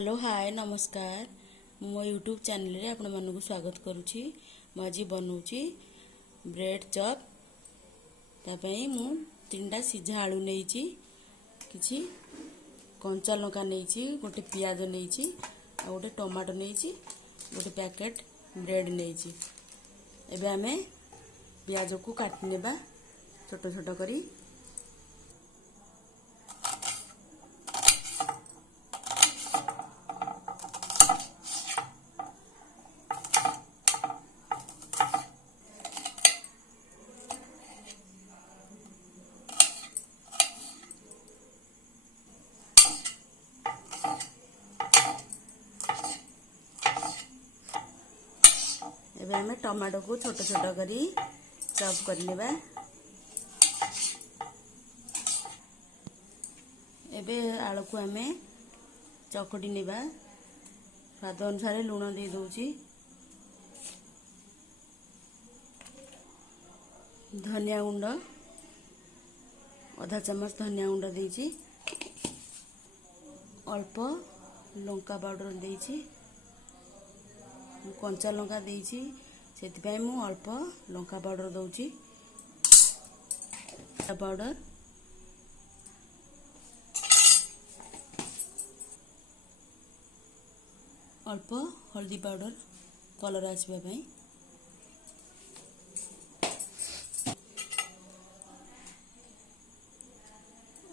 Hello hi नमस्कार मो YouTube channel रे आपण मानक स्वागत करुछि। मु आज बनौछि ब्रेड चॉप। तापई मु 3टा सिझा आलू नेइछि, किछि कंचा लंका नेइछि, गोटे पियाज नेइछि, आ गोटे टमाटो नेइछि, गोटे पैकेट ब्रेड नेइछि। एबे हमें पियाज को काटि नेबा छोट छोट करी। एबे हमें टमाटो को छोट छोट करी चॉप कर लेबा। एबे आलू को हमें चकटी नेबा। स्वाद अनुसार लूण दे दोची, धनिया गुंड आधा चम्मच धनिया गुंड देची, अल्प लंका पाउडर देची, कंचा लंका देची सेति मु अल्प लंका पाउडर दउची, पाउडर अल्प हल्दी पाउडर कलर आसबा पई,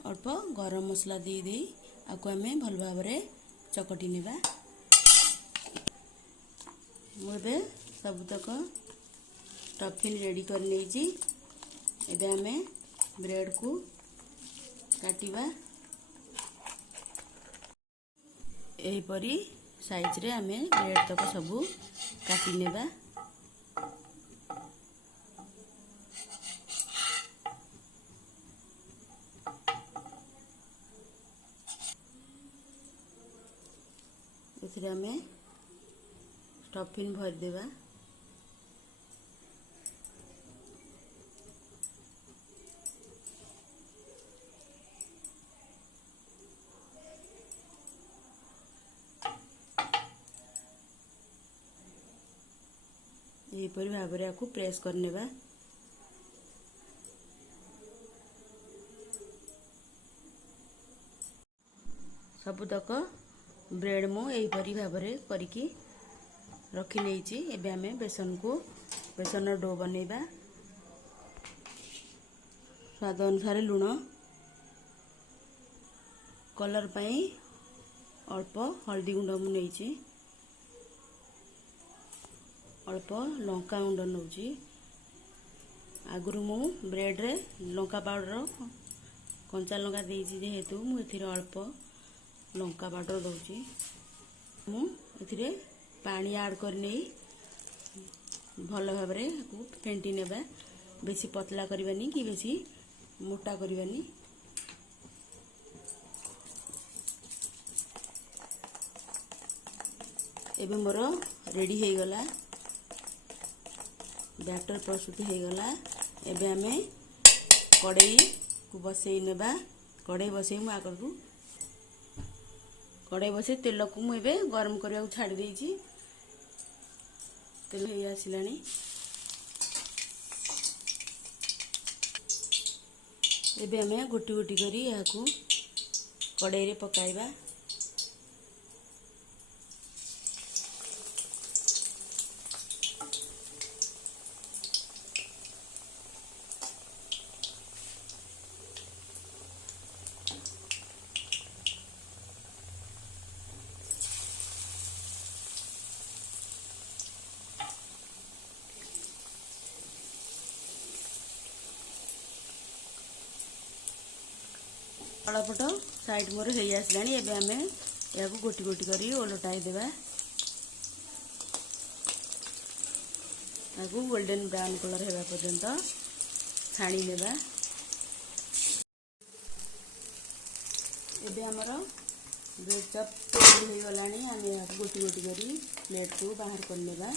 अल्प गरम मसला दे दे आको हमें भल भाव रे चकटी नेबा। मुझे सबुतक टफिन रेडी कर लेजी। एबे हमें ब्रेड को काटिबा। एही परी साइज रे हमें ब्रेड तक सबू काटी नेबा। एथिरे हमें स्टफिंग भर देबा। एपरी भाव रे आकु प्रेस कर नेबा। सबुतक ब्रेड मु एपरी भाव रे करिकी रखी नेइछि। एबे हमें बेसन डो बनेबा। स्वाद अनुसार लूण, कलर पई अल्प हल्दी गुंड मु नेइछि, अल्प लंका गुंड नउछि। आगुरु मु ब्रेड रे लंका पाउडर कंचा लंका देइछि जेहेतु मु एथिरे अल्प लंका पाउडर दउछि। मु एथिरे पानी ऐड कर नहीं भल भाव रे फेंटी नेबा। बेसी पतला करबानी कि बेसी मोटा करबानी। एबे मोर रेडी हे गला, बैटर प्रस्तुत हे गला। एबे हमें कड़ाई को बसई नेबा। कड़ाई बसई मु आगरु कड़ाई बसे तेल को मु एबे गरम करबा को छाड़ी देइछि। तेल हे आसिलानी। एबे हमें गोटी गोटी करी याकू कड़ाई रे पकाइबा। तलपट साइड मोर हे आसलानी। एबे हमें या गोटी गोटी करी ओलटाई देबा। आगु गोल्डन ब्राउन कलर हेबा पर्यंत छाणी नेबा। एबे हमर ब्रेड चॉप रेडी हो गलानी। हमें गोटी गोटी करी प्लेट को बाहर कर नेबा।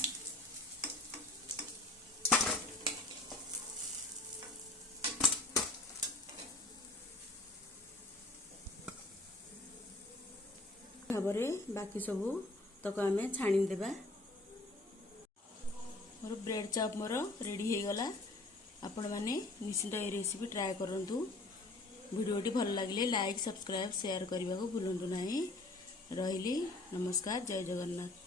ଭାବରେ ବାକି ସବୁ ତକ ଆମେ ଛାଣିଦେବା। मोर ब्रेड चॉप मोर रेडी हो गला। आपण मैंने निश्चित ये रेसिपी ट्राए करंतु। वीडियोटी भल लगे लाइक सब्सक्राइब शेयर करने को भूलु ना। रही नमस्कार, जय जगन्नाथ।